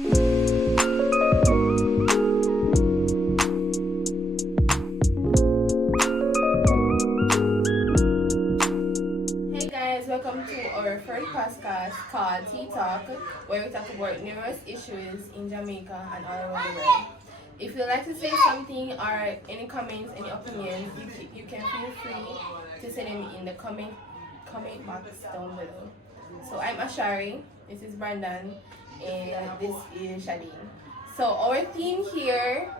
Hey guys, welcome to our first podcast called Tea Talk, where we talk about numerous issues in Jamaica and all around the world. If you'd like to say something or any comments, any opinions, you can feel free to send them in the comment box down below. So I'm Ashari, this is Brandon, and this is Shadeen. So our theme here,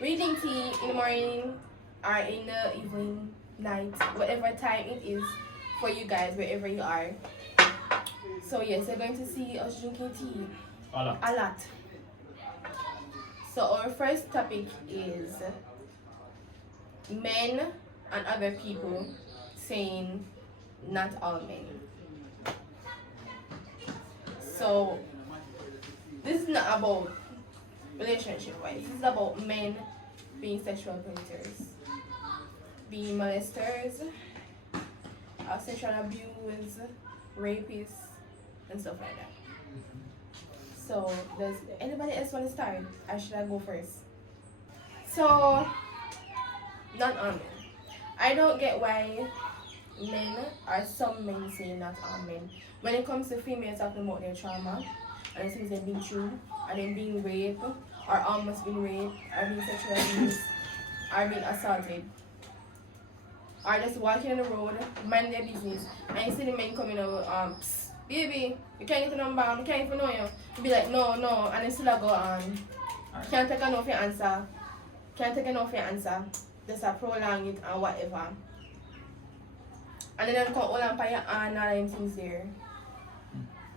reading tea in the morning or in the evening, night, whatever time it is for you guys, wherever you are. So yes, you're going to see us drinking tea A lot. a lot. So our first topic is men and other people saying not all men. So this is not about relationship wise. This is about men being sexual predators, being molesters, sexual abuse, rapists, and stuff like that. So, does anybody else want to start? Or should I go first? So, not all men. I don't get why men, or some men say not all men, when it comes to females talking about their trauma and the things they've been through, or them being raped, or almost been raped, or being sexually abused, or being assaulted, or just walking on the road, mind their business, and you see the men coming over, psst, baby, you can't get a number, you can't even know you. You be like, no, and then still go on. Can't take enough for your answer. Can't take enough for your answer. Just prolong it and whatever. And then they come all on by your hand and all them things there.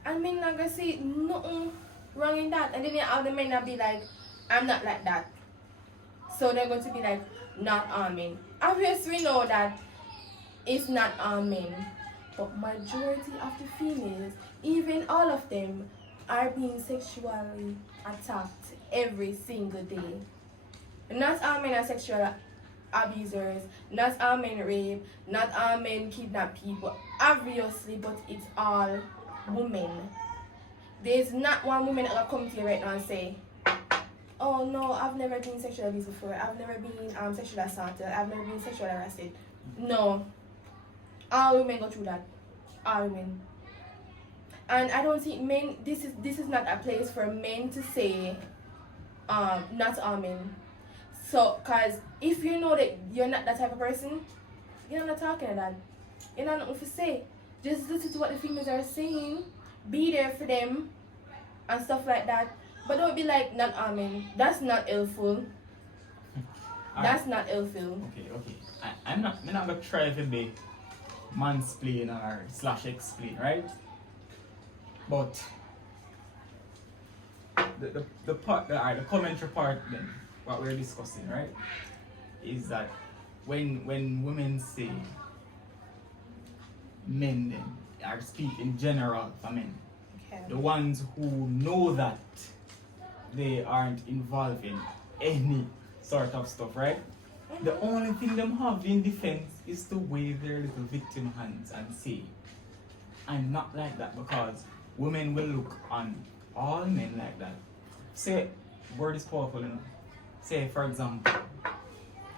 And men not gonna say nothing wrong in that. And then you have the men that be like, I'm not like that. So they're going to be like, not all men. Obviously we know that it's not all men. But majority of the females, even all of them, are being sexually attacked every single day. Not all men are sexual abusers, not all men rape, not all men kidnap people, obviously, but it's all women. There's not one woman that will come to you right now and say, oh no, I've never been sexually abused before, I've never been sexually assaulted, I've never been sexually harassed. No. All women go through that. All women. And I don't think men, this is not a place for men to say not all men. So, cause if you know that you're not that type of person, you're not talking to that. You're not nothing to say. Just listen to what the females are saying, be there for them and stuff like that. But don't be like not all men. That's not helpful. That's not helpful. Okay. I'm not gonna try to be mansplain or / explain, right? But the part, the commentary part then, what we're discussing, right, is that when women say men then, or speak in general for men, Okay. the ones who know that they aren't involved in any sort of stuff, right? The only thing them have in defense is to wave their little victim hands and say, I'm not like that, because women will look on all men like that. Say, word is powerful, you know. Say, for example,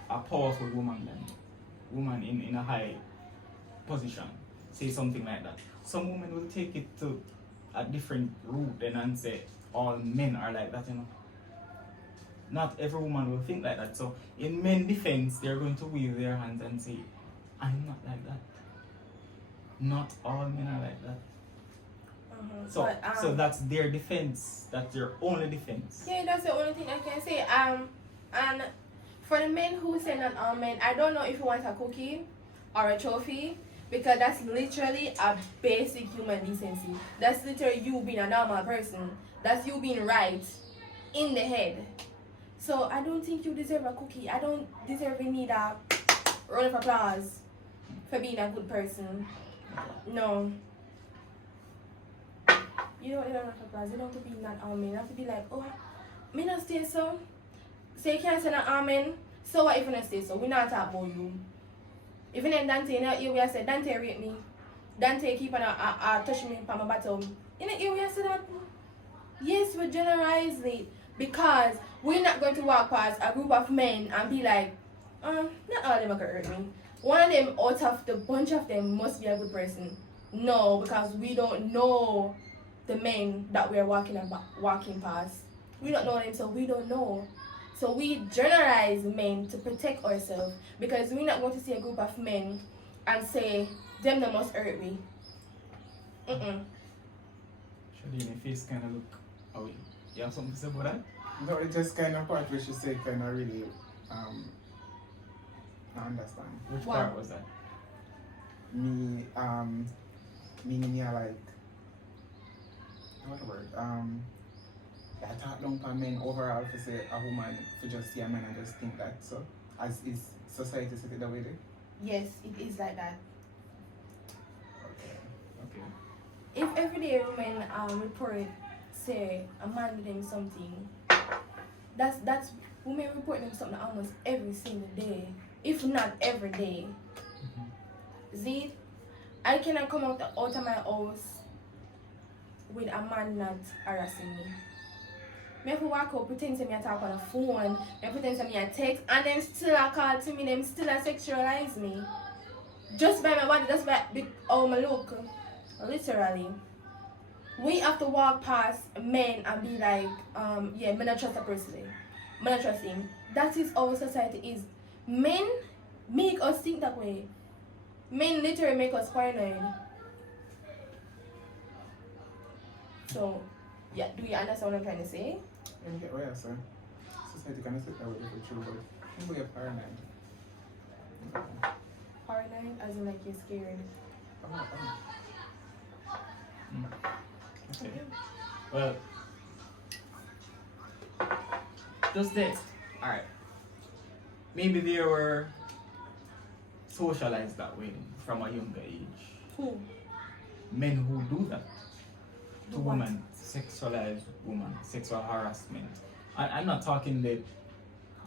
a powerful woman in a high position, say something like that. Some women will take it to a different route then and say, all men are like that, you know. Not every woman will think like that. So in men's defense, they're going to wave their hands and say, I'm not like that. Not all men are like that. So that's their defense. That's their only defense. Yeah, that's the only thing I can say. And for the men who say not all men, I don't know if you want a cookie or a trophy, because that's literally a basic human decency. That's literally you being a normal person. That's you being right in the head. So I don't think you deserve a cookie. I don't deserve any that round of applause for being a good person. No. You don't need a round of applause. You don't have to be not amen. You have to be like, oh, me not stay so. So you can't say not amen. So what if you not stay so? We not talk about you. Even in Dante, in the area, I said, Dante rape me. Dante keep on touching me on my bottom. In the area, I said that. Yes, we generalize it because we're not going to walk past a group of men and be like, not all of them are gonna hurt me. One of them out of the bunch of them must be a good person. No, because we don't know the men that we are walking past. We don't know them, so we don't know. So we generalize men to protect ourselves because we're not going to see a group of men and say, them that must hurt me. Shadi, my face kind of look away. You have something to say about that? No, it's just kind of part where she said kind of really, I understand. Which What? part was that? Me, meaning yeah, like, what word? I talk down for men overall to say a woman to just see a man and just think that so. As is society set it that way there? Yes, it is like that. Okay. Okay. If everyday women report say a man did them something, that's women report them something almost every single day, if not every day. See, I cannot come out of my house with a man not harassing me. Me have to walk out, pretend to me I talk on the phone, me pretend to me I text, and them still a call to me, them still a sexualize me. Just by my body, just by how I look. Literally. We have to walk past men and be like, yeah, me not trust a person. Me not trust him. That is how society is. Men make us think that way. Men literally make us paranoid. So, yeah, do you understand what I'm trying to say? I get what you're saying. Society kind of set that way for true, but people get paranoid. Paranoid, as in like you're scared. Okay. Well, just this. Alright. Maybe they were socialized that way from a younger age. Who? Men who do that Do to what? women, sexualized women, sexual harassment. I'm not talking the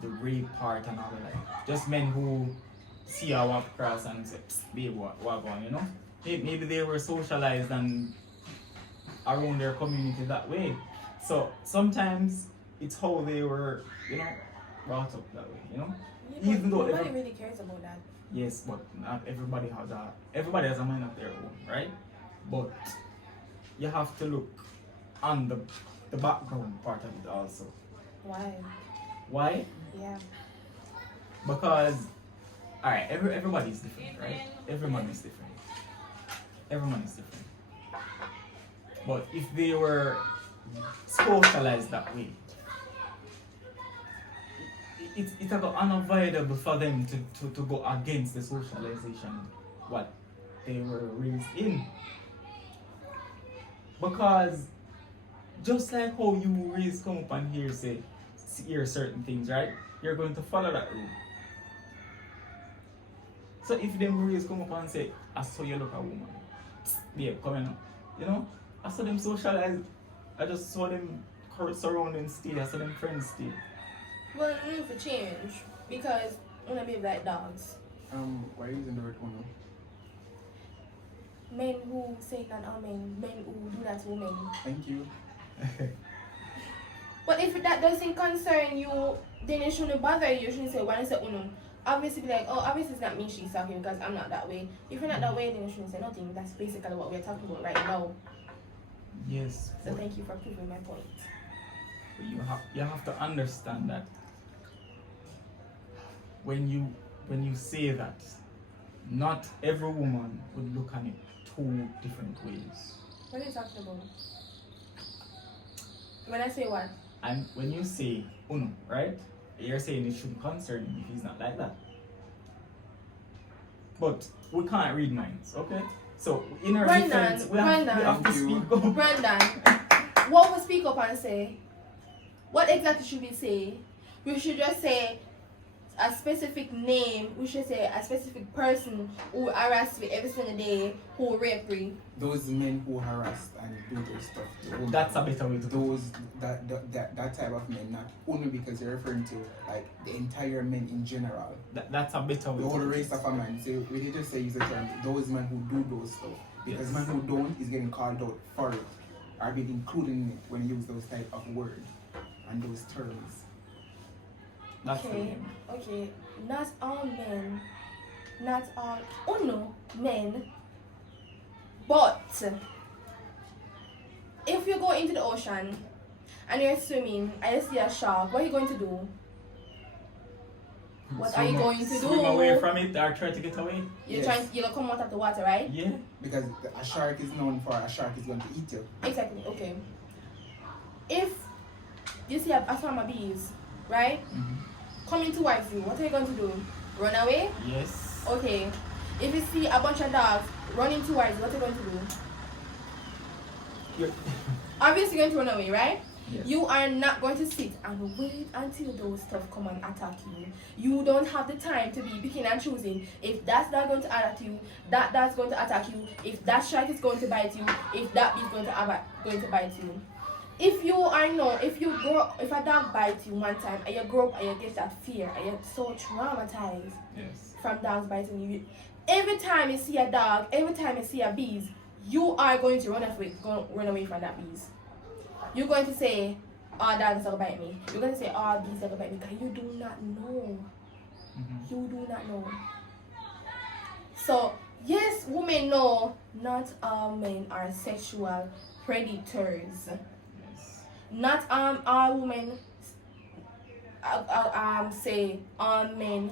rape part and all of that. Just men who see her walk across and say, babe, what on, you know? Maybe they were socialized and around their community that way. So sometimes it's how they were, you know, brought up that way, you know? Yeah, Even though nobody really cares about that. Yes, but not everybody has a mind of their own, right? But you have to look on the background part of it also. Why? Why? Yeah. Because alright, everybody's different, right? Everyone is different. Everyone is different. But if they were socialized that way, it's unavoidable for them to go against the socialization what they were raised in. Because just like how you raised come up and hear certain things, right? You're going to follow that rule. So if them raised come up and say, I saw you look a woman, yeah, coming up, you know? I saw them socialize, I just saw them surroundings stay, I saw them friends stay. Well, it need to change because we're gonna be like dogs. Why are you using the word uno? Men who say that are men who do that to women. Thank you. But if that doesn't concern you, then it shouldn't bother you. You shouldn't say, why don't you say uno? Obviously be like, oh, obviously it's not me she's talking because I'm not that way. If you're not that way, then you shouldn't say nothing. That's basically what we're talking about right now. Yes. So but thank you for proving my point. you have to understand that when you say that, not every woman would look on it two different ways. What are you talking about? When I say what? And when you say uno, right? You're saying it shouldn't concern him if he's not like that. But we can't read minds, okay? So in our Brandon, defense, we have to speak up. Brandon, what we speak up and say? What exactly should we say? We should just say a specific name. We should say a specific person who harass me every single day, who rape me. Those men who harass and do those stuff. Those, That's a better way to put it. those that type of men, not only because you're referring to like the entire men in general. That's a better way The to whole put race it. of a man. So we just say use the term those men who do those stuff. Because Yes. men who don't is getting called out for it. are being included in it when you use those type of words and those terms. That's the Okay, name. okay. Not all men, not all men, but if you go into the ocean and you're swimming and you see a shark, what are you going to do? What are you going to Swim do? away from it or try to get away? You're come out of the water, right? Yeah. Because a shark is known for a shark is going to eat you. Exactly, okay. If you see a swarm of bees, right? Coming towards you, what are you going to do? Run away? Yes. Okay. If you see a bunch of dogs running towards you, what are you going to do? You're- Obviously you're going to run away, right? Yes. You are not going to sit and wait until those stuff come and attack you. You don't have the time to be picking and choosing. If that's not going to attack you, that's going to attack you. If that shark is going to bite you, if that bee is going to bite you. If a dog bites you one time and you grow up and you get that fear and you're so traumatized Yes. from dogs biting you, every time you see a dog, every time you see a bees, you are going to run away from that bees. You're going to say, oh, dogs are going to bite me. You're going to say, oh, bees are going to bite me. Because you do not know. You do not know. So, yes, women know not all men are sexual predators. Yes. Not all women say all men,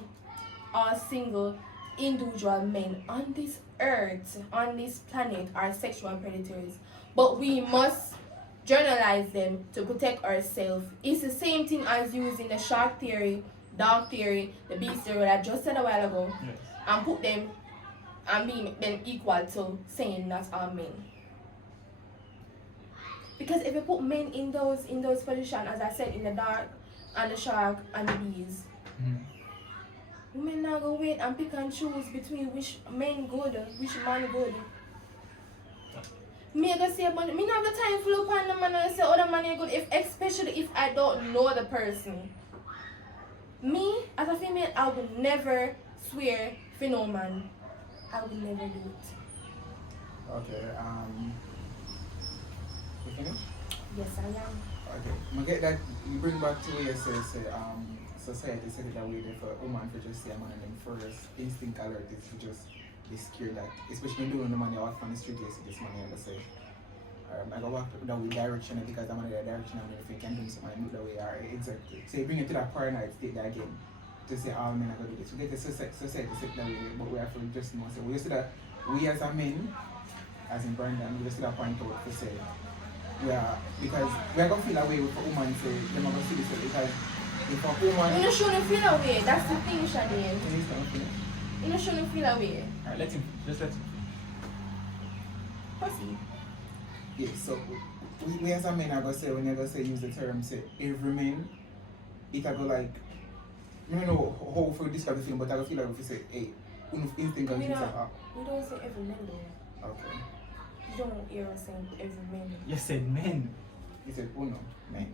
all single individual men on this earth, on this planet are sexual predators. But we must journalize them to protect ourselves. It's the same thing as using the shark theory, dog theory, the beast theory that I just said a while ago, Yes. and put them and being them equal to saying not all men. Because if you put men in those positions, as I said, in the dark and the shark and the bees, women now go wait and pick and choose between which men good, which man good. Me go say about me not have the time to look on the man and say other man is good, especially if I don't know the person. Me as a female, I would never swear for no man. I would never do it. Okay, you finished? Yes, I am. Okay. I get that you bring back to where you say society said it that way there for a woman to just say a man and then first instinct alert is to just be scared that, especially when you don't know the man you walk from the street, you see this man you ever say I go walk that way direction because I'm in the direction and if you can do something I move that way or exactly. So you bring it to that paranoid state there again to say all men are going to do this. We get the society set that way, but we have to just know. So we just see that we as a men, as in Brandon, we just see that point out to say yeah, because we are going to feel away with a woman say they're not going to see this way because if a woman You shouldn't feel away. That's the thing, Shadeen. Can you start finish? You shouldn't feel away. Alright, let him. Just let him. Pussy. Yeah, so we as a men are going to say, when you're going to say use the term, say every man, it will go like, I don't know how to describe the feeling, but I will feel like if you say, hey, instinct and We things don't, like that. we don't say every man though. Okay. You don't hear us saying every man. You said men. You said uno, man.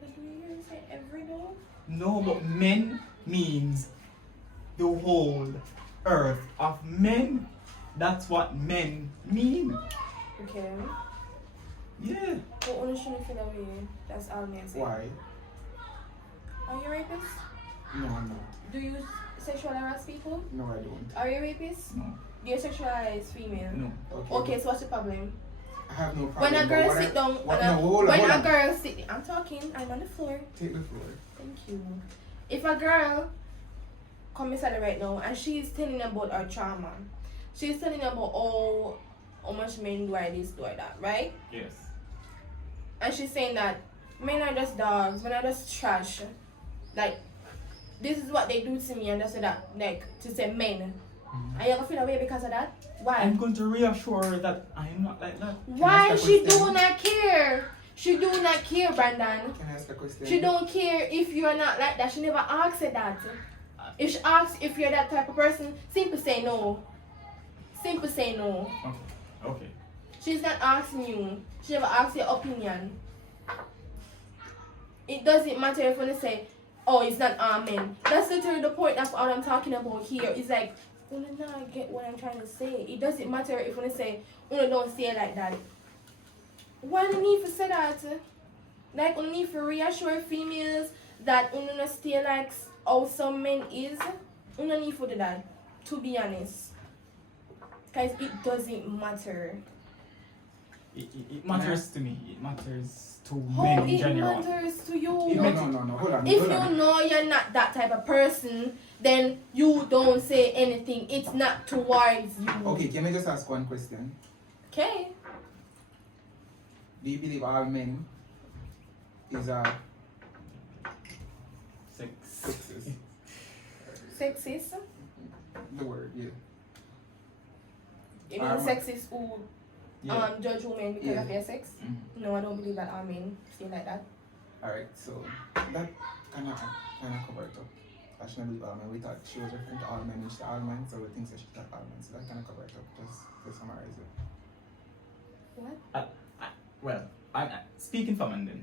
But do you hear us say every though? No, but men means the whole earth of men. That's what men mean. Okay. Yeah. But only shouldn't feel away. That's all men say. Why? Are you a rapist? No, I'm not. Do you sexually harass people? No, I don't. Are you a rapist? No. Do you sexualize female? No. Okay, so what's the problem? I have no problem. When a but girl what sit down, what, no, hold on, when hold a on. girl sit, I'm talking, I'm on the floor. Take the floor. Thank you. If a girl come inside right now and she's telling about her trauma, she's telling about how much men do I this, do I that, right? Yes. And she's saying that men are just dogs, men are just trash. Like, this is what they do to me and just say that, like, to say men. Are you gonna feel away because of that? Why? I'm going to reassure her that I'm not like that. Why ask a she do question? not care? She do not care, Brandon. Can I ask a question? She don't care if you are not like that. She never asks her that. If she asks if you're that type of person, simply say no. Simply say no. Okay. Okay. She's not asking you. She never asks your opinion. It doesn't matter if you say, oh, it's not men. That's literally the point of what I'm talking about here. It's like, you not get what I'm trying to say. It doesn't matter if you say, you don't say it like that. Why do you need to say that? Like, you need to reassure females that you don't stay like how some men is. You don't need to do that, to be honest. Because it doesn't matter. It matters to me. It matters to How men in it general. matters to you? It No, makes- no, hold on. If hold you on. know you're not that type of person, then you don't say anything. It's not towards you. Okay, can I just ask one question? Okay. Do you believe all men is Sex. sexist? Sexist? The word, yeah. You mean sexist who Yeah. judge women because Yeah. of their sex? Mhm. No, I don't believe that all men stay like that. Alright, so that kind of covered up. I shouldn't believe all men. We thought she was referring to all men, and she said all men, so we think that she said all men. So that kind of covered up. Just to summarize it. What? Well, speaking for men then,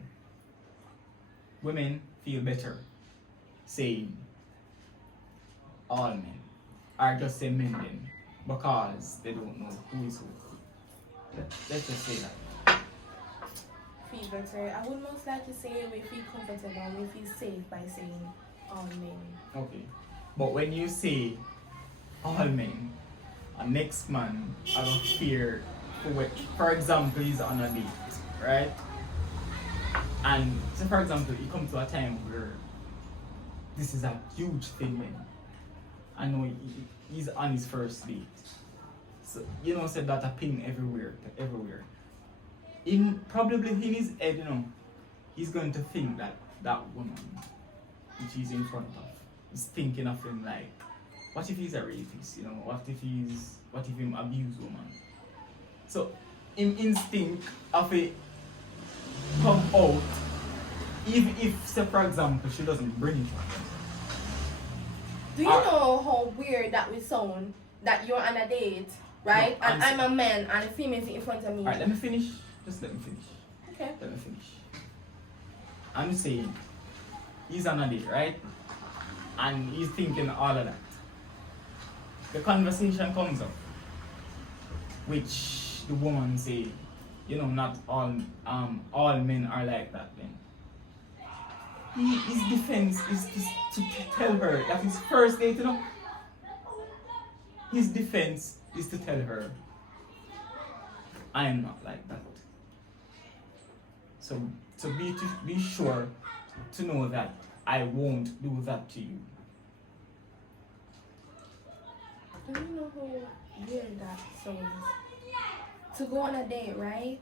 women feel better saying all men, or just say men then, because they don't know who is who. Let's just say that. Feel better. I would most likely say we feel comfortable, we feel safe by saying all men. Okay. But when you say all men, a next man have a fear for example, he's on a date, right? And so for example, he come to a time where this is a huge thing then. I know he's on his first date. So you know said that a ping everywhere. Probably in his head, you know, he's going to think that that woman which he's in front of is thinking of him like, what if he's a rapist, you know, what if he abuse woman? So him instinct of it come out if say for example she doesn't bring it up. Do you know how weird that would sound? That you're on a date, right? No, and I'm a man and a female in front of me. Alright, let me finish. Just let me finish. Okay. Let me finish. I'm saying he's on a date, right? And he's thinking all of that. The conversation comes up, which the woman say, you know, not all men are like that. Then his defense is to tell her that his first date, you know. His defense is to tell her, I am not like that. So to be sure to know that I won't do that to you. Do you know how weird that sounds? To go on a date, right?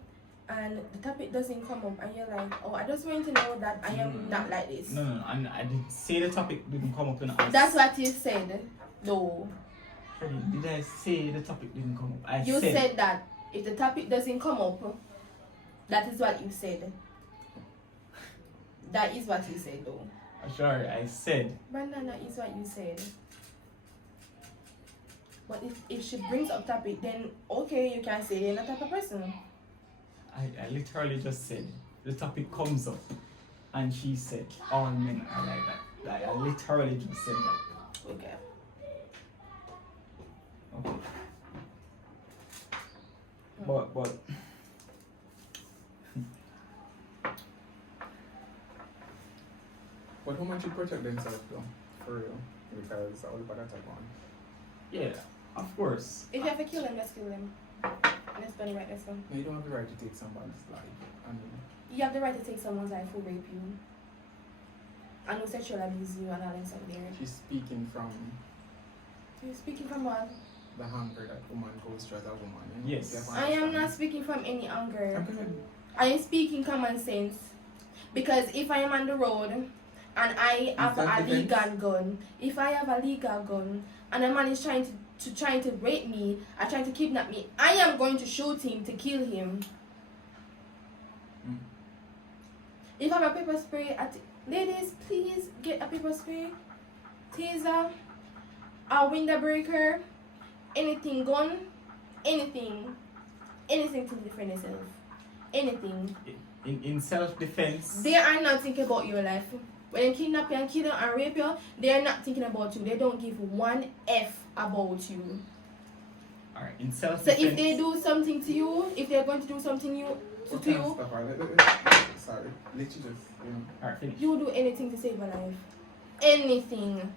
And the topic doesn't come up, and you're like, oh, I just want to know that I am not like this. No, I didn't say the topic didn't come up when I That's what you said, though. Did I say the topic didn't come up? You said that if the topic doesn't come up, that is what you said. That is what you said, though. Sure, I said. Brandon, that is what you said. But if she brings up topic, then okay, you can say you're not that type of person. I literally just said the topic comes up, and she said all men are like that. Like, I literally just said that. Okay. Okay. But But women should protect themselves though, for real. Because all about that one. yeah, of course. If you have to kill them, let's kill them. Let's go right, let's go. No, you don't have the right to take somebody's life. I mean, You have the right to take someone's life who rape you. And who sexual abuse you and all that stuff there. she's speaking from You're speaking from what? the hunger that woman goes through as a woman. You know? Yes. You have to I am not understand. speaking from any anger. Okay. I am speaking common sense. Because if I am on the road and I have a legal gun, if I have a legal gun and a man is trying to rape me or trying to kidnap me, I am going to shoot him to kill him. Mm. If I have a pepper spray, ladies, please get a pepper spray, taser, a window breaker, anything, gun, anything to defend yourself. Anything. In self-defense. They are not thinking about your life. When they kidnap you and kill you and rape you, they are not thinking about you. They don't give one F about you. Alright, in So self-defense. if they do something to you, if they're going to do something So What to kind of you, stuff sorry, let you just, you know. Alright, finish. you will do anything to save a life. Anything.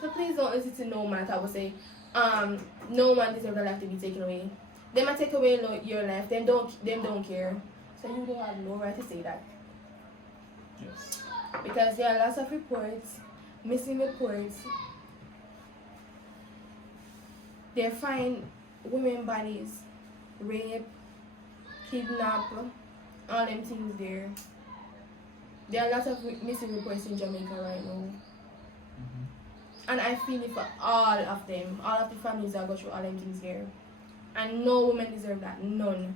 So please don't listen to no man that will say, no one deserves their life to be taken away. They might take away your life, them don't care. So you don't have no right to say that. Yes. Because there are lots of reports, missing reports. They find women bodies, rape, kidnap, all them things there. There are lots of missing reports in Jamaica right now. Mm-hmm. And I feel it for all of them, all of the families that go through all them things here. And no woman deserve that, none.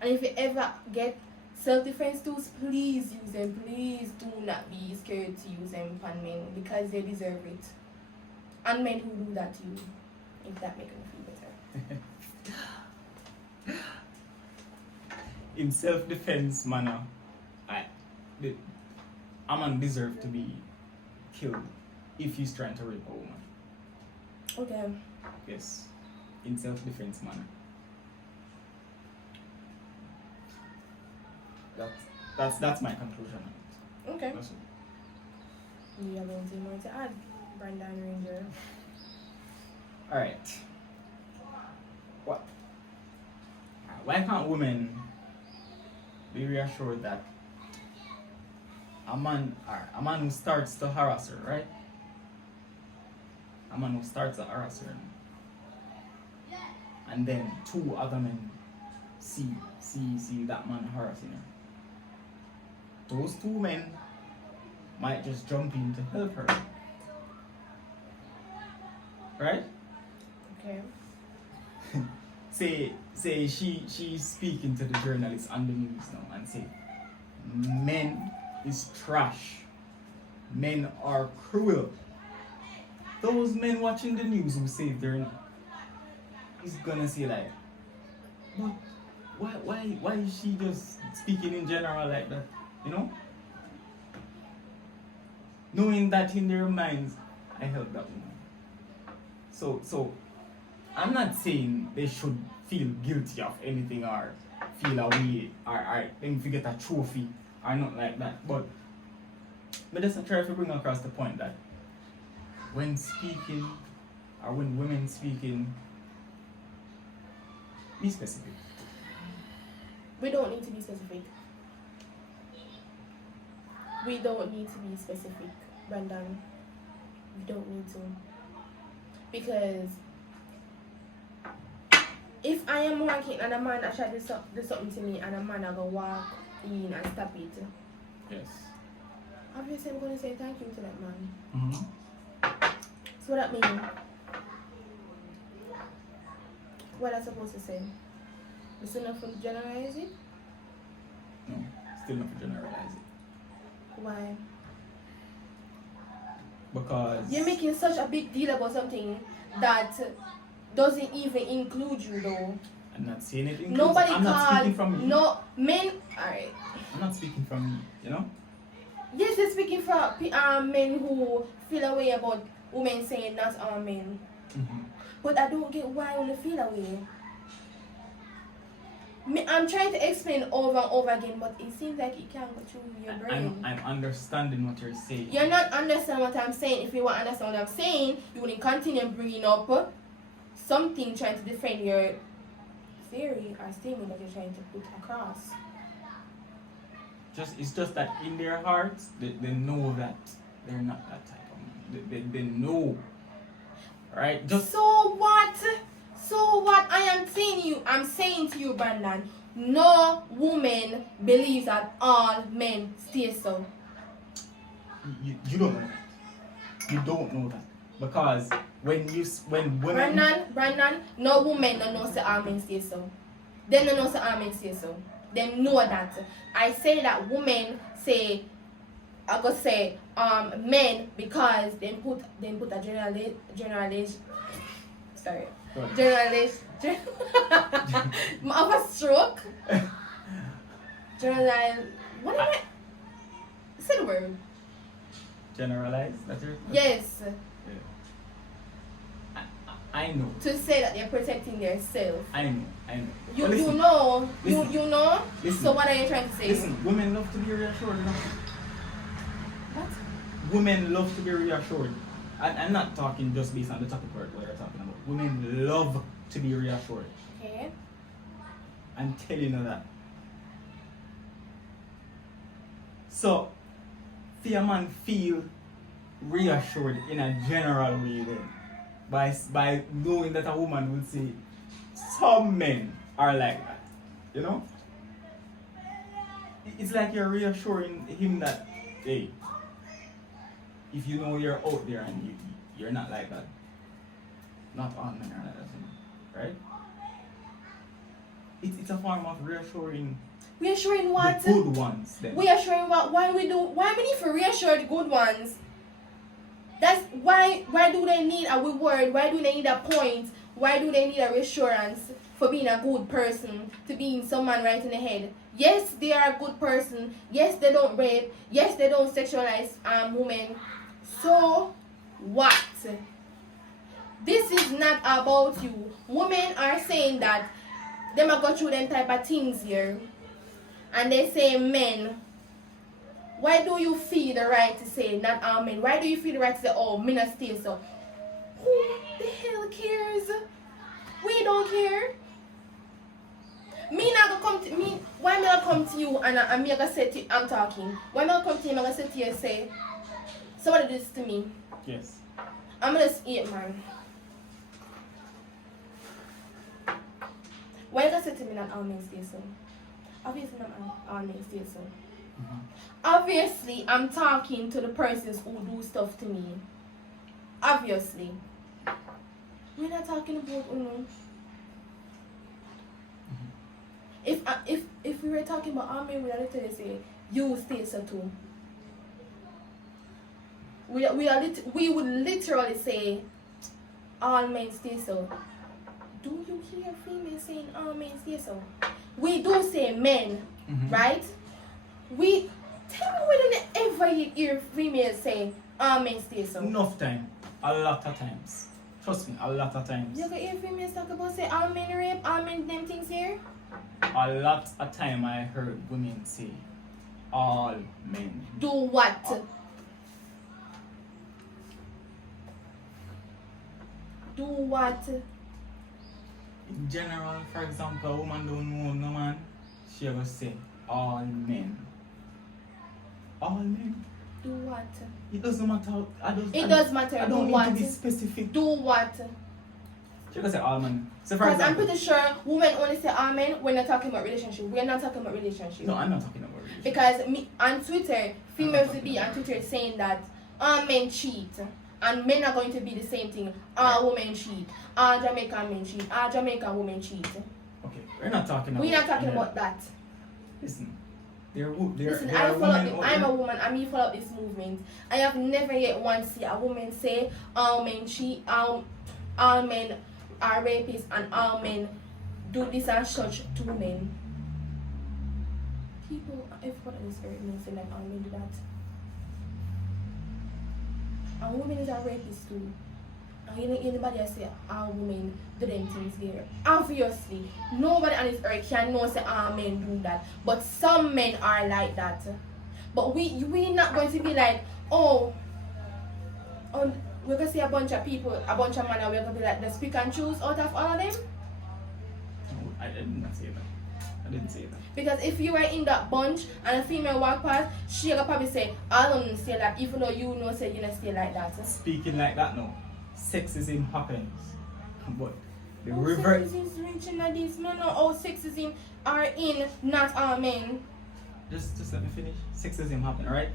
And if you ever get self-defense tools, please use them. Please do not be scared to use them upon men because they deserve it. And men who do that to you, if that makes them feel better. In self-defense manner, a man deserves to be killed if he's trying to rape a woman. Okay. Yes. In self-defense manner. That's my conclusion on it. Okay. That's it. Do you have anything more to add, Brandon Ranger? Alright. What? Why can't women be reassured that a man who starts to harass her, right? A man who starts to harass her, and then two other men see that man harassing her. Those two men might just jump in to help her. Right? Okay. Say she's speaking to the journalist on the news now and say, men is trash. Men are cruel. Those men watching the news who say they're not, is gonna say like, but why is she just speaking in general like that? You know? Knowing that in their minds, I helped that woman. So I'm not saying they should feel guilty of anything or feel a way or them forget a trophy or not like that. But just try to bring across the point that when speaking or when women speaking, be specific. We don't need to be specific. We don't need to be specific, Brandon. We don't need to. Because if I am walking and a man actually do something to me and a man I go walk in and stop it, Yes. obviously I'm going to say thank you to that man. Mm-hmm. So what that mean? What am I supposed to say? It's enough to generalize it? No, still not to generalize it. Why? Because You're making such a big deal about something that doesn't even include you though. I'm not saying it includes. Nobody I'm not speaking from called me. no men. Alright. I'm not speaking from me, you know? Yes, they're speaking for men who feel away about women saying not all men. Mm-hmm. But I don't get why you feel away. I'm trying to explain over and over again, but it seems like it can't go through your brain. I'm understanding what you're saying. You're not understanding what I'm saying. If you want to understand what I'm saying, you wouldn't continue bringing up something trying to defend your theory or statement that you're trying to put across. It's just that in their hearts, they know that they're not that type of man. They know. Right? Just So what? So what I'm saying to you, Brandon, no woman believes that all men stay so. you don't know that. You don't know that. Because when women Brandon, no woman no know say all men stay so. Them no know say all men stay so. Them know that. I say that women say I go say men because they put a generalization. Sorry. Generalization. I have a stroke. General. What am I? Say the word. generalize, that's it? Yes. Yeah. I know. to say that they're protecting themselves. I know. You But listen, you know listen, you know. listen. So what are you trying to say? Listen, women love to be reassured. You know? What? Women love to be reassured. I'm not talking just based on the topic we're talking about. Women love to be reassured. Okay. I'm telling you that. So, see a man feel reassured in a general way then. By knowing that a woman will say, some men are like that. You know? It's like you're reassuring him that, hey, if you know you're out there and you're not like that, not all men are like that, right? It's a form of reassuring Reassuring what? the good ones then. Reassuring what? Why we need to reassure the good ones? That's why do they need a reward? Why do they need a point? Why do they need a reassurance for being a good person, to being someone right in the head? Yes, they are a good person. Yes, they don't rape. Yes, they don't sexualize women. So what? This is not about you. Women are saying that they might go through them type of things here. And they say men. Why do you feel the right to say not all men? Why do you feel the right to say, oh, men are stay so? Who the hell cares? We don't care. Me not gonna come to me. Why me not come to you and me gonna say to you, I'm talking. Why me not come to you and I'm gonna say to you and say, somebody do this to me. Yes. I'm gonna eat, man. Why you gonna say to me that all men stay so? Obviously not all men stay so. Mm-hmm. Obviously, I'm talking to the persons who do stuff to me. Obviously. We're not talking about Uno. If we were talking about all men, we would literally say, you stay so too. We would literally say, all men stay so. Do you hear females saying all men stay so? We do say men, right? We tell me when you ever hear females say all men stay so. Enough time. A lot of times. Trust me, a lot of times. You can hear females talk about say all men rape, all men them things here. A lot of time I heard women say, all men. Do what? Do what? In general, for example, a woman don't know no man, she will say, all men. All men. Do what? It doesn't matter. It does matter. I Do don't need what? to be specific. Do what? She will say all men. So for Because I'm example, pretty sure women only say all men when they're talking about relationship. We're not talking about relationship. no, I'm not talking about relationship. Because me on Twitter, females will be on Twitter saying that all men cheat. And men are going to be the same thing. All women cheat. All Jamaican men cheat. All Jamaican women cheat. Okay, we're not talking about. We're not talking about that. Listen, Listen, there I are follow. women out I'm there- a woman. I follow up this movement. I have never yet once see a woman say all men cheat. All men are rapists and all men do this and such to men. People, everybody is very mean say like all men do that. And women is a rapist too. And anybody that say all women do them things there. Obviously, nobody on this earth can know say all men do that. But some men are like that. But we not going to be like, oh, we're gonna see a bunch of people, a bunch of men, and we're gonna be like, let's pick and choose out of all of them. No, I did not say that. I didn't say that. Because if you were in that bunch and a female walk past, she gonna probably say, I don't stay like, even though you know say you don't stay like that. Speaking like that now, sexism happens. But the Oh, reverse. sexism is reaching at this man. Oh, sexism are in, not all men. Just let me finish. Sexism happen, right?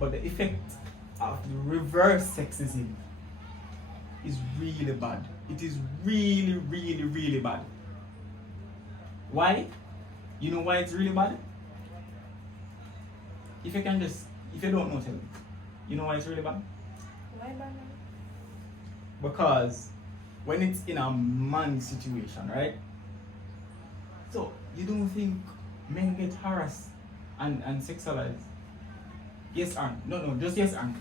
But the effect of the reverse sexism is really bad. It is really, really, really bad. Why? You know why it's really bad? If you don't know, tell me. You know why it's really bad? Why bad? Because when it's in a man situation, right? So you don't think men get harassed and sexualized? Yes or no? No, just yes or no.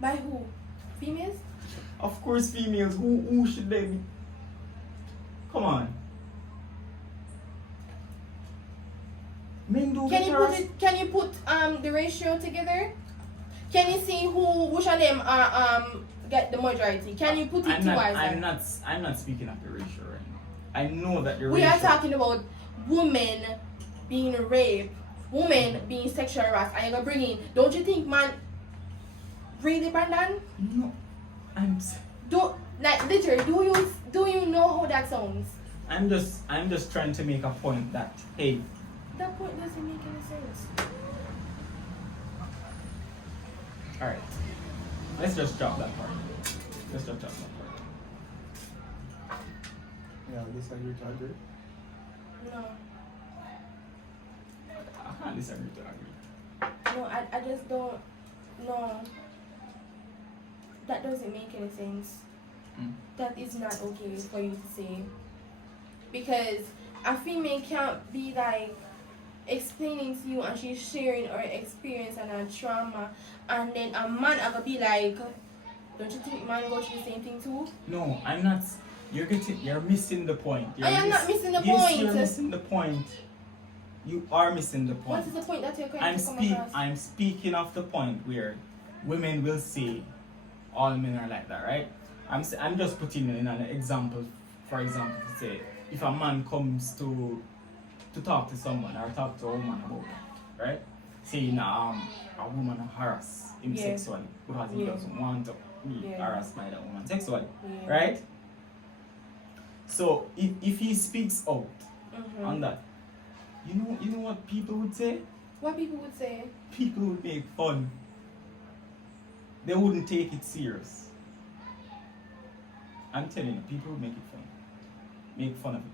By who? Females? Of course, females. Who should they be? Come on. Men do Can you get put harassed. it? Can you put the ratio together? Can you see which of them are get the majority? Can you put it together? I'm not speaking of the ratio right now. I know that the We ratio. are talking about women being raped, women being sexually harassed, and you're gonna bring in. Don't you think, man? Really, Brandon? No, Do like literally? Do you know how that sounds? I'm just trying to make a point that hey, That point doesn't make any sense. all right, let's just drop that part. Let's just drop that part. Yeah, disagree to agree. No, I can't disagree to agree. no, I just don't. No, that doesn't make any sense. Mm. That is not okay for you to say, because a female can't be like explaining to you and she's sharing her experience and her trauma, and then a man are gonna be like, don't you think man go through the same thing too? No, I'm not. You're missing the point. I am not missing the yes, point. You're missing the point. You are missing the point. What is the point that you're trying to come across? I'm speaking of the point where women will say all men are like that, right? I'm just putting in an example. For example, to say if a man comes to talk to someone or talk to a woman about that, right? Saying a woman harass him Yeah. sexually because he Yeah. doesn't want to be Yeah. harassed by that woman sexually, Yeah. right? So if he speaks out Mhm. on that, you know what people would say? What people would say? People would make fun. They wouldn't take it serious. I'm telling you, people would make it fun. Make fun of it.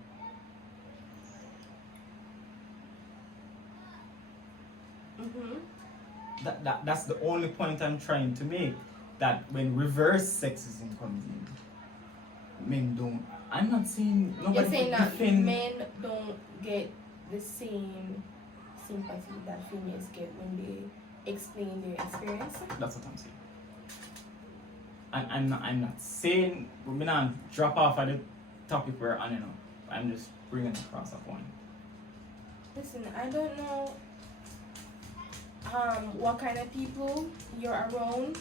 That's the only point I'm trying to make. That when reverse sexism comes in, men don't. I'm not saying nobody You're saying that defend. men don't get the same sympathy that females get when they explain their experience. That's what I'm saying. I'm not saying we're not drop off at the topic we're on, you know. I'm just bringing across a point. Listen, I don't know what kind of people you're around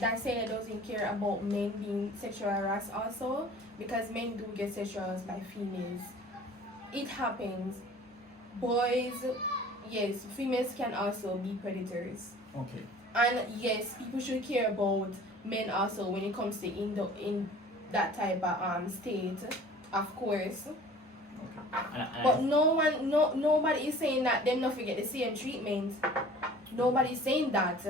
that say that doesn't care about men being sexually harassed also, because men do get sexually harassed by females. It happens. Boys, yes, females can also be predators. Okay. And yes, people should care about men also when it comes to in that type of state, of course. Okay. But nobody is saying that them not get the same treatment. Nobody's saying that.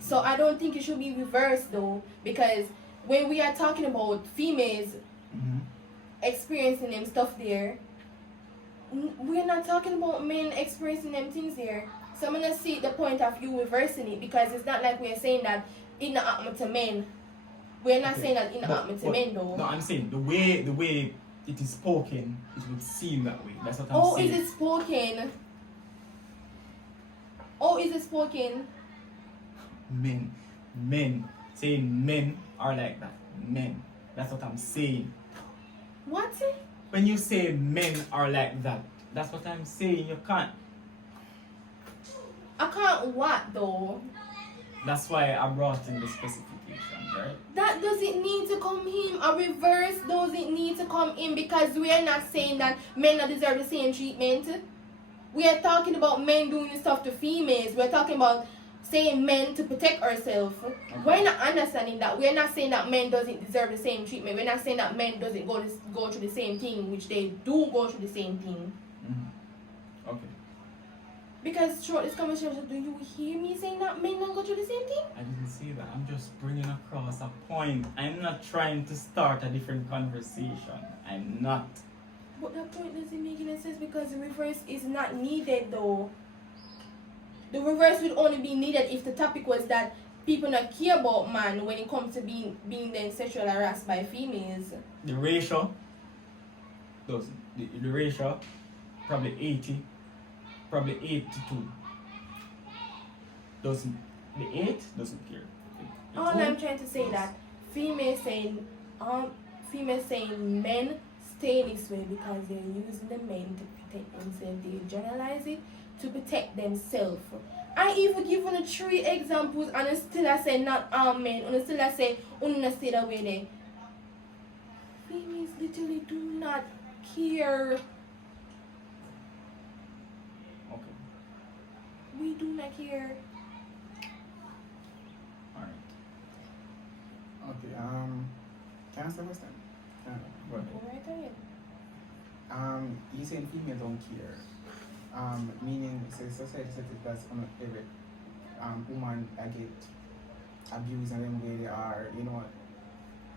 So I don't think it should be reversed though, because when we are talking about females Mhm. experiencing them stuff there, we're not talking about men experiencing them things there. So I'm gonna see the point of you reversing it, because it's not like we're saying that it not happen to men. We're not Okay. saying that it not happen to men though. No, I'm saying the way it is spoken, it would seem that way. That's what I'm Oh, saying. is it spoken? Oh, is it spoken? Men saying men are like that. Men. That's what I'm saying. What? When you say men are like that, that's what I'm saying. You can't. I can't what though? That's why I brought in the specifications, right? That doesn't need to come in. A reverse doesn't need to come in, because we are not saying that men don't deserve the same treatment. We are talking about men doing stuff to females. We're talking about saying men to protect ourselves. We're not understanding that. We're not saying that men doesn't deserve the same treatment. We're not saying that men doesn't go through the same thing, which they do go through the same thing. Mm-hmm. Okay. Because throughout this conversation, do you hear me saying that men don't go through the same thing? I didn't say that. I'm just bringing across a point. I'm not trying to start a different conversation. I'm not. But that point doesn't make any sense, because the reverse is not needed though. The reverse would only be needed if the topic was that people not care about man when it comes to being then sexually harassed by females. The ratio doesn't. The ratio probably 80, probably 8 to 2. Doesn't. The 8 doesn't care. The All 2, I'm trying to say that female saying men stay this way because they're using the men to protect themselves. They generalize it to protect themselves. I even given a 3 examples and I still I say not all men, and I still I say not stay that way there. Females literally do not care. Okay. We do not care. Alright. Okay, can I ask a question? Go ahead. Go right ahead. You saying female don't care. Meaning say society said it that's on every woman I get abused and then where they are, you know,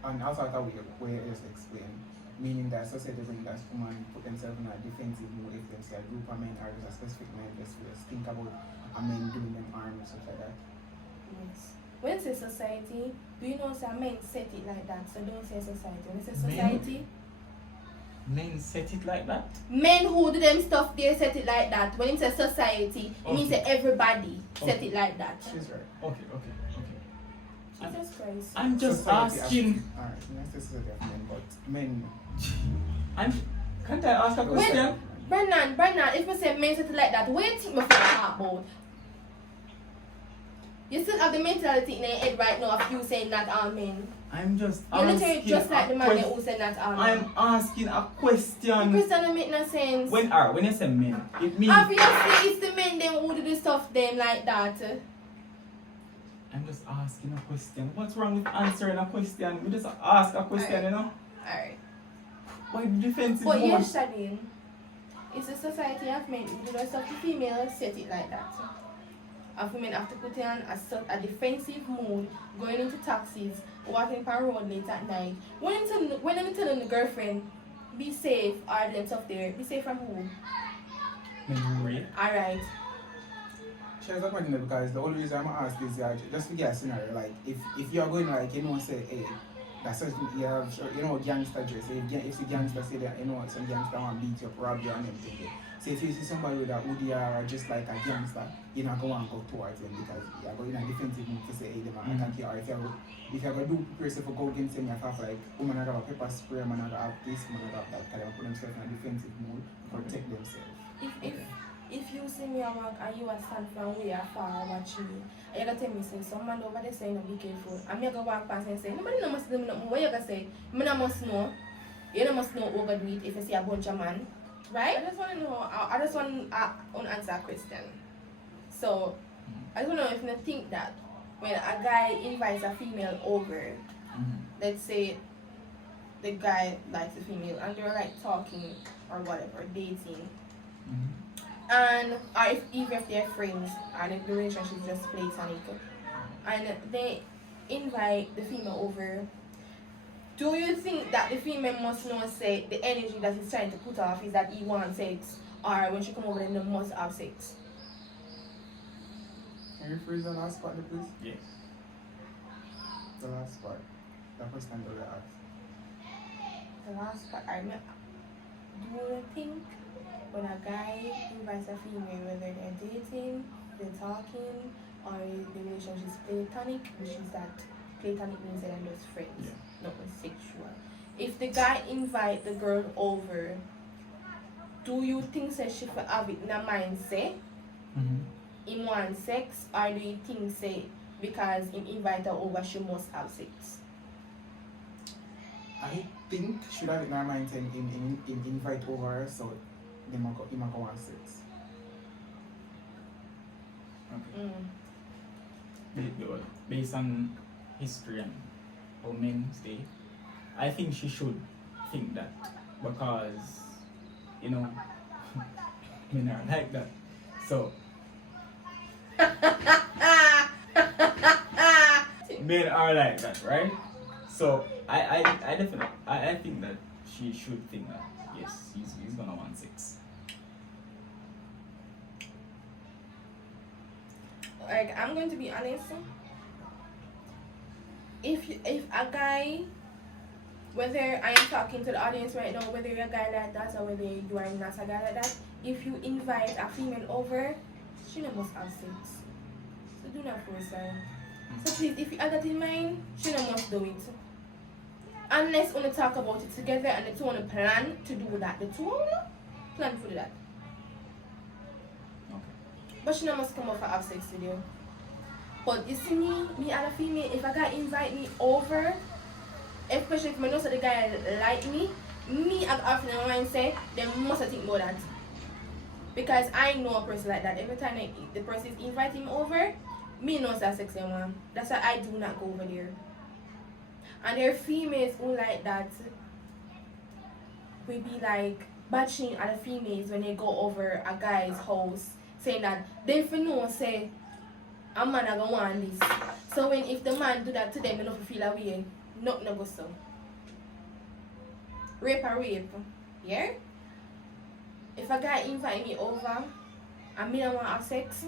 and also that way is explained. Meaning that society bring that woman put themselves in a defensive mood if they see a group of men or just a specific man just think about a men doing them harm and stuff like that. Yes. When say society, do you know some men set it like that? So don't say society. When you say Men? society, Men set it like that? men who do them stuff, they set it like that. When it says society, it means Okay. that everybody set Okay. it like that. She's right. Okay. Jesus Christ. I'm just Society asking. Alright, not society of men, but men. Can't I ask a question? Brandon, if we say men set it like that, what do you think me for talk about? You still have the mentality in your head right now of you saying not all men. I'm just You're literally asking. just like the man a who said not all men. I'm asking a The question. question don't make no sense. When you say men, it means Obviously, it's the men them who do the stuff them like that. I'm just asking a question. What's wrong with answering a question? We just ask a question, you know? Alright. Why the defensive But mode? you're studying. It's a society of men who do the stuff the females set it like that. Of women have to put on a defensive mood, going into taxis, walking per road late at night. When I'm telling the girlfriend, be safe, or them stuff there, be safe from who? Memory. Alright. She has a point in there because the only reason I'm gonna ask is just to get a scenario. Like if you are going like say hey, that's such you have gangster dress. If the gangster say that some gangster want to beat you up, rob you and everything. So if you see somebody with a hoodie or just like a gangster, you're not going to go towards them because you're going in a defensive mood to say hey, them I can't hear. Or if you're going to do yourself go against them, you have like woman are going to pepper spray, man are going to have this, man are going to have that, because they put themselves in a defensive mood to protect themselves. If you see me at work and you are stand from way afar watching me, and you gonna tell me say some man over there saying no be careful, and me gonna walk past and say nobody no must do me nothing. What you gonna say? Me no must know. You no must know overdo it if you see a bunch of man, right? I just want to know. I just want to answer a question. So I don't know if you think that when a guy invites a female over, let's say the guy likes a female and they're like talking or whatever, dating. And or even if they're friends and if the relationship is just platonic and they invite the female over, do you think that the female must know say the energy that he's trying to put off is that he wants sex, or when she come over then they must have sex? Can you rephrase the last part, please? Yes. The last part. The first time that I asked. The last part, I mean, do you think when a guy invites a female, whether they're dating, they're talking, or the relationship is platonic, which is that platonic means that they're just friends, not sexual. If the guy invite the girl over, do you think that she will have it in her mindset in one sex, or do you think say because him invite her over she must have sex? I think should have it in our mind in invite over so they might go want sex. Okay. Based on history and how men stay, I think she should think that because men are like that. So men are like that, right? So I definitely I think that she should think that yes, he's gonna want sex. Like, I'm going to be honest. If a guy, whether I am talking to the audience right now, whether you're a guy like that or whether you are not a guy like that, if you invite a female over, she no must have sex. So do not force her. So please, if you have that in mind, she no must do it. Unless we talk about it together and the two want to plan to do that. The two want to plan for that. Okay. But she not must come up for have sex with you. But you see me and a female, if a guy invite me over, especially if I know that the guy like me I have in my mind say, they must think about that. Because I know a person like that. Every time the person is inviting me over, me knows that sexy man. That's why I do not go over there. And there are females who like that. We be like batching at the females when they go over a guy's house, saying that they for know say a man a go want this. So when if the man do that to them, they don't feel away. Nothing go so. Rape or rape. Yeah? If a guy invite me over and me don't want to have sex,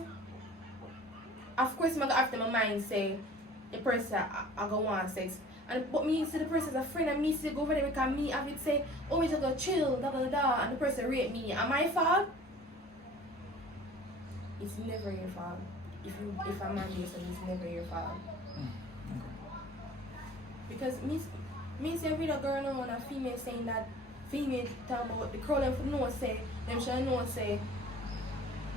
of course I'm gonna have to my mind say the person I go want sex. But me see the person as a friend and me say go over there because me have it say, oh we just go chill, da da da, and the person rape me. Am I fault? It's never your fault. If a man does it, it's never your fault. Because me say read a girl now and a female saying that female talk about the girl them for know say them should know say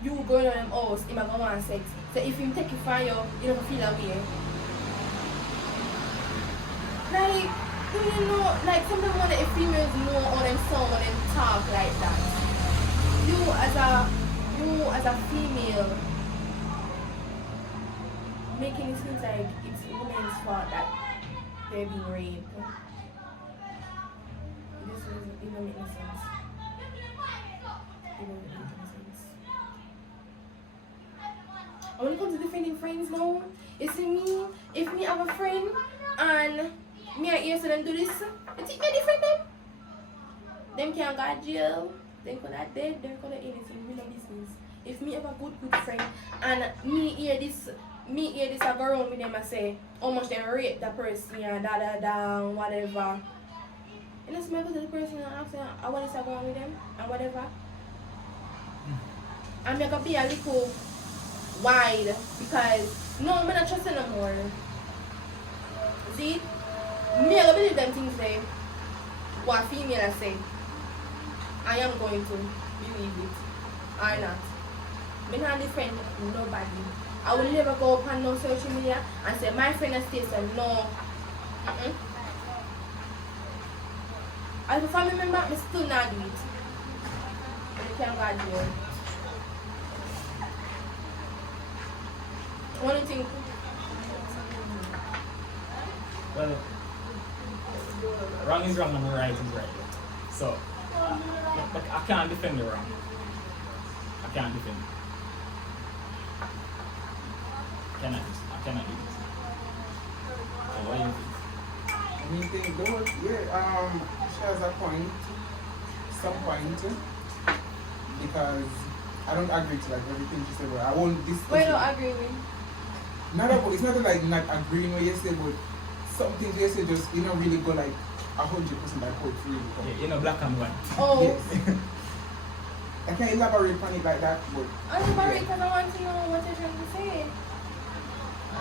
you going on them house, him a go want sex. So if him take it from you, you don't feel away. Like, do you know, like sometimes when the females know how them sound when them talk like that. You as a female making it seem like it's women's fault that they're being raped. This doesn't even make any sense. It doesn't make any sense. And when it comes to defending friends now, it's me, if me have a friend and me and hear them do this, you think me defend them? Them can't go to jail, them could have dead, them could have anything, we no business. If me have a good friend and me hear this I go around with them and say how much they rape that person and da whatever. And that's me go to the person and ask them what is going on with them and whatever. And me gonna be a little wide because no, I'm not trusting no more. See? Me I believe them things say what female I say. I am going to believe it or not. Me not defend nobody. I will never go up on no social media and say my friend has stayed so no. As a family member, I still not do it. But you can't go to jail. What do you think? Well, wrong is wrong and right is right. So, but I can't defend the wrong. I can't defend it. I cannot do this. So what do you think? Anything good? Yeah, she has a point. Some point. Because I don't agree to like everything she said, but I won't discuss. Why don't agree with? It's not like not agreeing with you say, but some things you say just you don't really go like 100% by quote really. Yeah, you know, black and white. Oh. Yes. I can't elaborate on it like that, but I elaborate because I want to know what you're trying to say.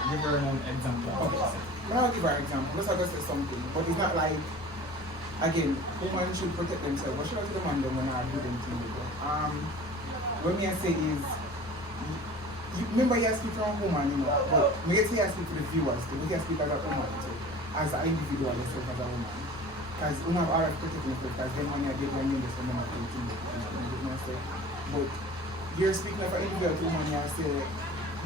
Give her an example. okay. I'll give her an example. Let's just say something, but it's not like again, women should protect themselves. What should I do the man when I do them things? What me I say is, you remember you speak from a woman, you know, but me get say I speak to the viewers, we can speak as a woman too, as an individual yourself as a woman. Because we have our protecting yourself, because then when you get when you just remember things, but you're speaking of an individual woman, you say,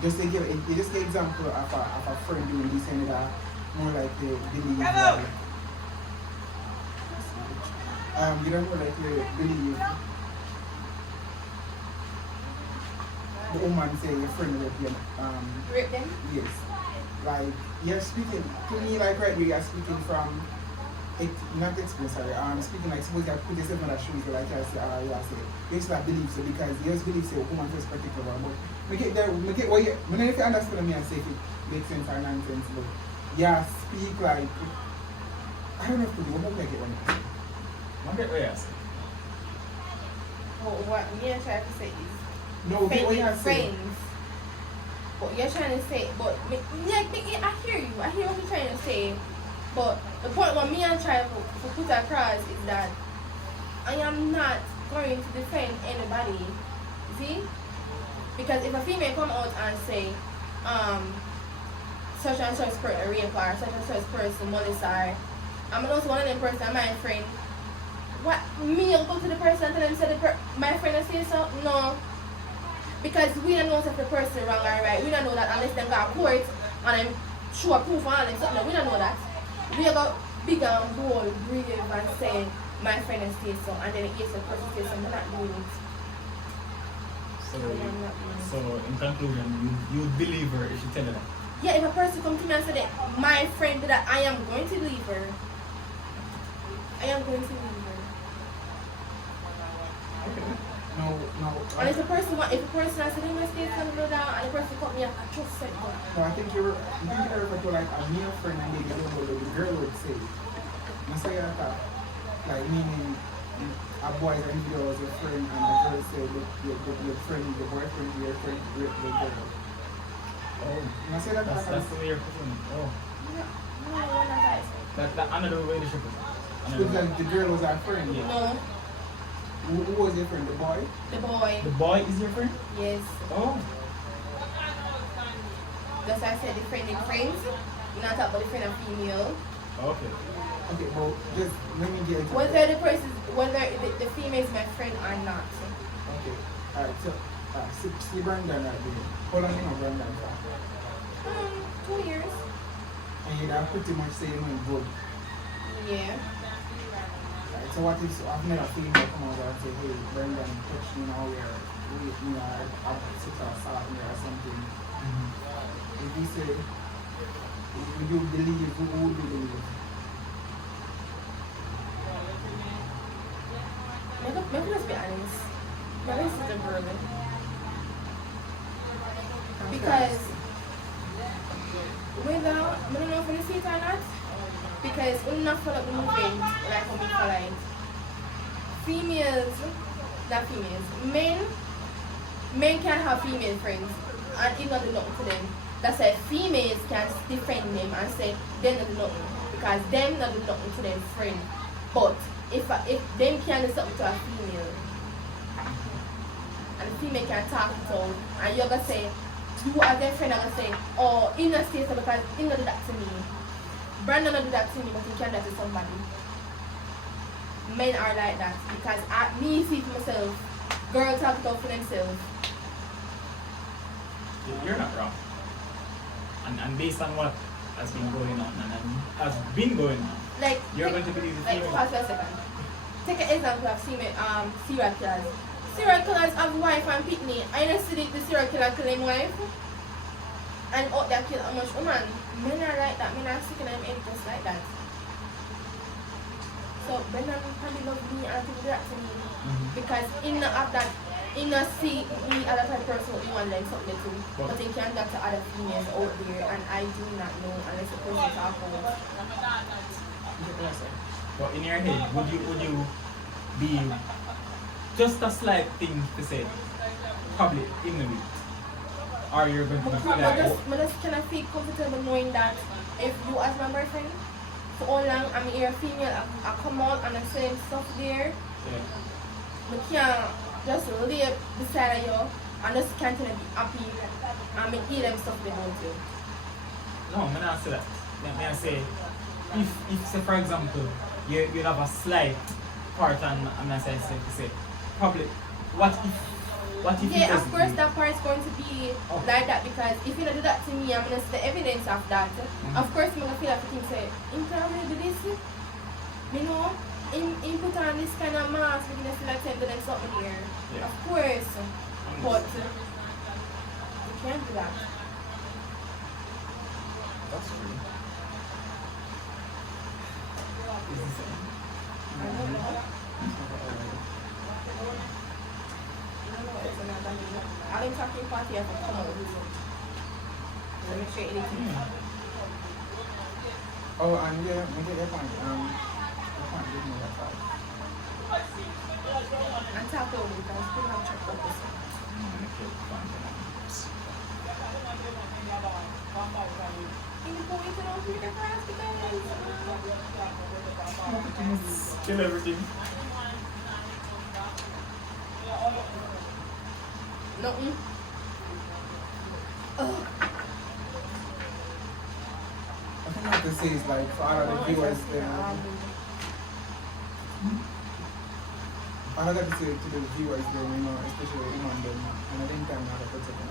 just to give you just the example of a friend doing this and that, more like the believe like, you don't know like you believe the woman say your friend rape you Rape them? yes. Like you're speaking to me like right now you're speaking from not experience, sorry. Speaking like suppose you put yourself on that shoes like I say you say you just believe so because you just believe say a woman first particular but we get what you I if you understand me and say if it makes sense or nonsense but yeah speak like I don't know if to do what I get one. I get what you're saying. Oh, what me and trying to say is No, get what you're saying. friends. But you're trying to say, but I hear you. I hear what you're trying to say. But the point what me and try to put across is that I am not going to defend anybody. See? Because if a female come out and say, such and such person rape her, such and such person molest her, I'm also one of them person, my friend. What me I'll go to the person and tell them say my friend will say so? No. Because we don't know if the person wrong or right. We don't know that unless they go to court and then show proof on them something. We don't know that. We got big and bold, brave and say my friend will say so, and then it gets the person say so. I'm not doing it. So in conclusion, you believe her if she tell her that. Yeah, if a person come to me and say that my friend did that, I am going to believe her. I am going to believe her. No. And if a person has a mistake and do that, and the person come me, I trust said that. No, I think you're referring to like a male friend and maybe don't know what the girl would say. I say that, like meaning a boy and girl was your friend and a girl say your friend, your boyfriend, your friend, your girl. Oh, I say that that's the way you're putting it. Oh, No, not that another way to ship it. because like the girl was our friend. Yeah. No, Who was your friend? The boy? the boy. The boy is your friend? Yes. Oh. That's why I said the friend in friends. You're not talking about the friend of female. Okay. Okay, well, just let me get into Whether the female is my friend or not. Okay, alright, so, see Brandon right there. How long you know Brandon for? 2 years. And you'd have pretty much say you know him good. Yeah. Right, so what if I've met a female come out and say, hey, Brandon touched me now where I've sit or sat me or something. If you say, would you believe, who would you believe? Maybe let's be honest. Maybe this is a girl. Because without, I don't know if you see it or not. Because we're not follow the movement like how we follow it. Females, not females, men can have female friends and it not do nothing to them. That's why females can defend them and say they not do nothing because them not do nothing to them friend. But if them can do something to a female and the female can talk it out and you're gonna say you as their friend are gonna say, oh, he not say so because he not do that to me. Brandon not do that to me, but he can do that to somebody. Men are like that because me see it myself. Girls talk it out for themselves. You're not wrong. And based on what has been going on and has been going on, Like you're going to believe the like female. pause for a second. Take an example of serial killers. Serial killers have wife and pitney. I know see the serial killer kill him wife and out there kill how much woman. Men are like that. Men are sick in them head just like that. So Brendan probably love me and people do that to me because in not have that, in not see me as a type of person who want them something to, but he can do that to other females out there, and I do not know unless the person talk about. But in your head, would you be just a slight thing to say, probably ignorant, or you're going to be like, I just kind of feel comfortable knowing that if you as my boyfriend, for all long I'm here female, I come out and I say stuff there, I can't just lay beside you and just continue to be happy and I hear them stuff they don't do. no, I'm not say that. I say, if say for example, you have a slight part and I'm not saying say, probably, what if Yeah, it of doesn't course do? that part is going to be like that because if you don't do that to me, I'm going to see the evidence of that. Of course, I'm going to feel like you say, in can I do this? You know, in put on this kind of mask, we're going to feel like there's something here. Yeah. Of course, but you can't do that. That's true. I don't know. I'm talking party as a come out with it. Let me show you anything. Oh, and yeah, we get your point. Your point didn't know that part. I'm talking over it, I'm still not checked out this one. In the point, you don't hear the grass because Kill everything. Nothing. Ugh. I think what to say is like for all of the viewers there. All I got to say to the viewers there, you know, especially the women them, and I think I'm not a protect